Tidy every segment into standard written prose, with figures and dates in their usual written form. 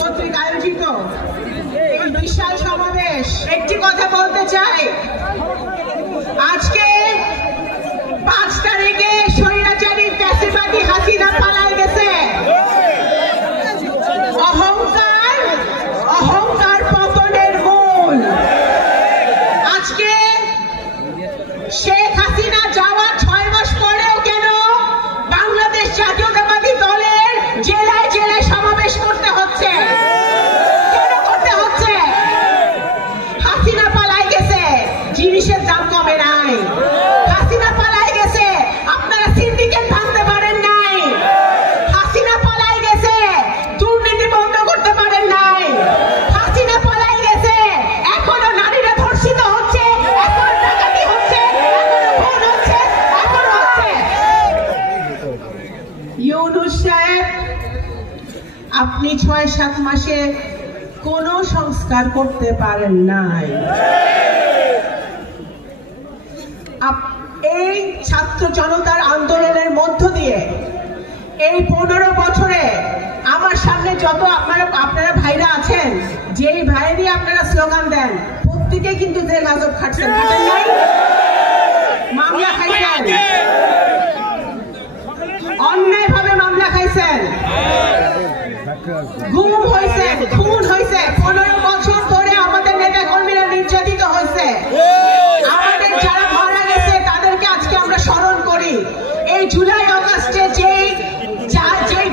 কর্তৃক আয়োজিত এই বিশাল সমাবেশ, একটি কথা বলতে চাই, আজকে 5 তারিখে স্বৈরাচারী ফ্যাসিবাদী হাসিনা পালায় গেছে। অহংকার পতনের মূল। আজকে শেখ হাসিনা যাওয়ার 6 মাস পরেও কেন বাংলাদেশ জাতীয়তাবাদী দলের জেলায় জেলায় সমাবেশ করতে হচ্ছে? কেন করতে হচ্ছে? হাসিনা পালায় গেছে, জিনিসের দাম কমে নাই। হাসিনা পালায় গেছে, আপনারা সিন্ডিকেট ভাঙতে পারেন নাই। হাসিনা পালায় গেছে, দুর্নীতি বন্ধ করতে পারেন নাই। হাসিনা পালায় গেছে, এখনো নারীরা ধর্ষিত হচ্ছে, এখনো ডাকাতি হচ্ছে, এখনো খুন হচ্ছে, এখনো হচ্ছে। ইউনূস সাহেব, আপনি 6-7 মাসে কোনো সংস্কার করতে পারেন নাই। এই ছাত্র জনতার আন্দোলনের মধ্য দিয়ে এই 15 বছরে আমার সামনে যত আপনারা ভাইরা আছেন, যেই ভাইয়েরই আপনারা স্লোগান দেন, প্রত্যেকে কিন্তু জেল হাজত খাটছেন, খাটেন নাই? মামলা খাইছেন, অন্যায়ভাবে মামলা খাইছেন, গুম হয়েছে, খুন হয়েছে। 15 বছর ধরে আমাদের নেতা কর্মীরা নির্যাতিত হয়েছে। আমাদের যারা মারা গেছে তাদেরকে আজকে আমরা স্মরণ করি। এই জুলাই আগস্টে যেই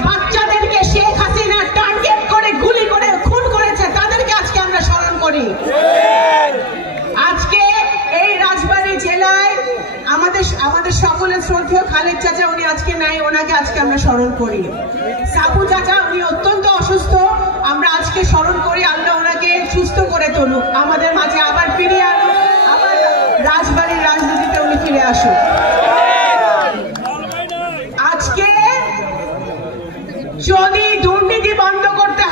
বাচ্চাদেরকে শেখ হাসিনা টার্গেট করে গুলি করে খুন করেছে, তাদেরকে আজকে আমরা স্মরণ করি। আজকে এই রাজবাড়ী জেলায় আমাদের সকলের শ্রদ্ধেয় খালেদ চাচা, উনি আজকে নাই, ওনাকে আজকে আমরা স্মরণ করি। সাবু চাচা, উনি অত্যন্ত অসুস্থ, আমরা আজকে স্মরণ করি। আল্লাহ ওনাকে সুস্থ করে তুলুক, আমাদের মাঝে আবার ফিরে আনুক, আবার রাজবাড়ির রাজনীতিতে উনি ফিরে আসুক। আজকে যদি দুর্নীতি বন্ধ করতে